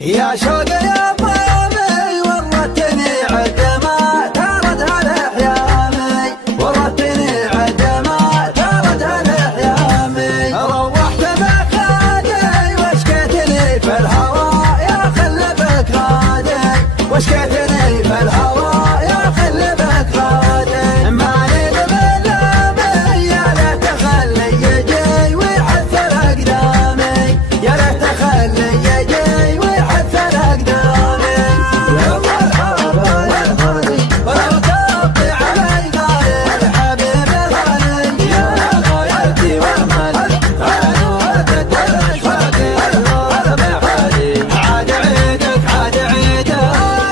يا شوق يا ضيامي ورتني عندما تردها لحيامي، ورتني عندما تردها لحيامي. روحت بك غادي وشكيتني في الهوى يا خل بك غادي، وشكيتني في الهوى يا خل بك غادي. ماني بملامي يا ليت خلي يجي ويحثر اقدامي، يا ليت خلي يجي ويحثر اقدامي. يا مرحبا يا غالي ولو تبقي علي غالي حبيبي غالي، يا غايتي واملي على نور الاشواقي الغرب حالي. عاد عيدك عاد عيدك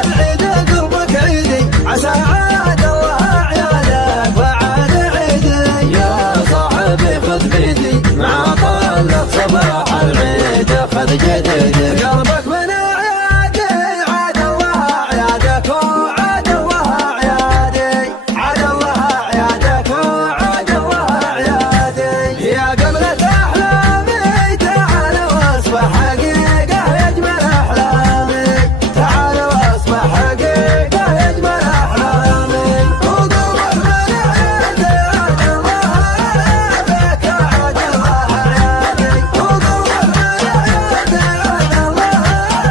العيد قربك عيدي، عسى عاد الله اعيادك وعاد عيدي. يا صاحبي خذ بيدي مع طلة صباح العيد خذ جديدي. قلبك من اعيادي عاد الله اعيادك وعاد الله اعيادي، عاد الله اعيادك وعاد الله اعيادي. يا قبلة احلامي تعال واصبح حقيقة يجمل احلامي، تعال واصبح حقيقة يجمل احلامي. وقلبك من اعيادي عاد الله اعيادك عاد الله اعيادي، وقلبك من اعيادي عاد الله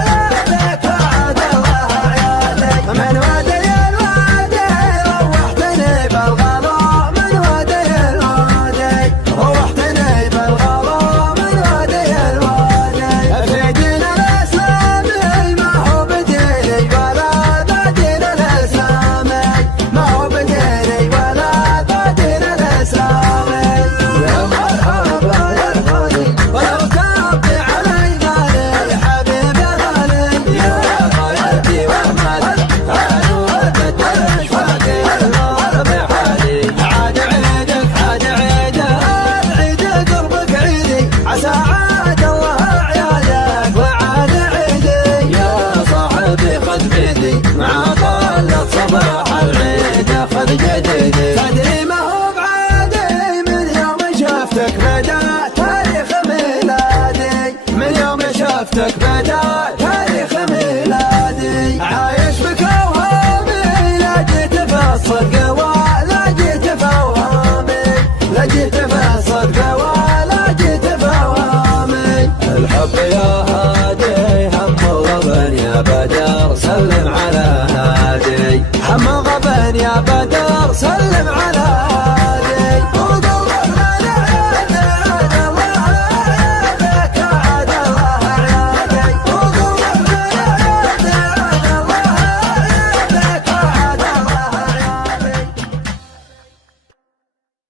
اعيادك عاد الله اعيادي. من وادي الوادي روحتني بالغلا، من وادي الوادي روحتني بالغلا، من وادي الوادي. في دين الاسلامي ما هو بديني ولا ذا دين الاسلامي، ما هو بديني ولا ذا دين الاسلامي. يا مرحبا يا غالي ولو تبقي علي غالي حبيبي غالي، يا غايتي واملي على نور الاشواقي الغرب حالي. عاد عيدك عاد عيدك العيد قربك عيدي، عسى عاد الله اعيادك وعاد عيدي. يا صاحبي خذ بيدي مع طلة صباح العيد خذ جديدي. تدري ما هو بعادي من يوم شفتك بدا تاريخ ميلادي، من يوم شفتك بدا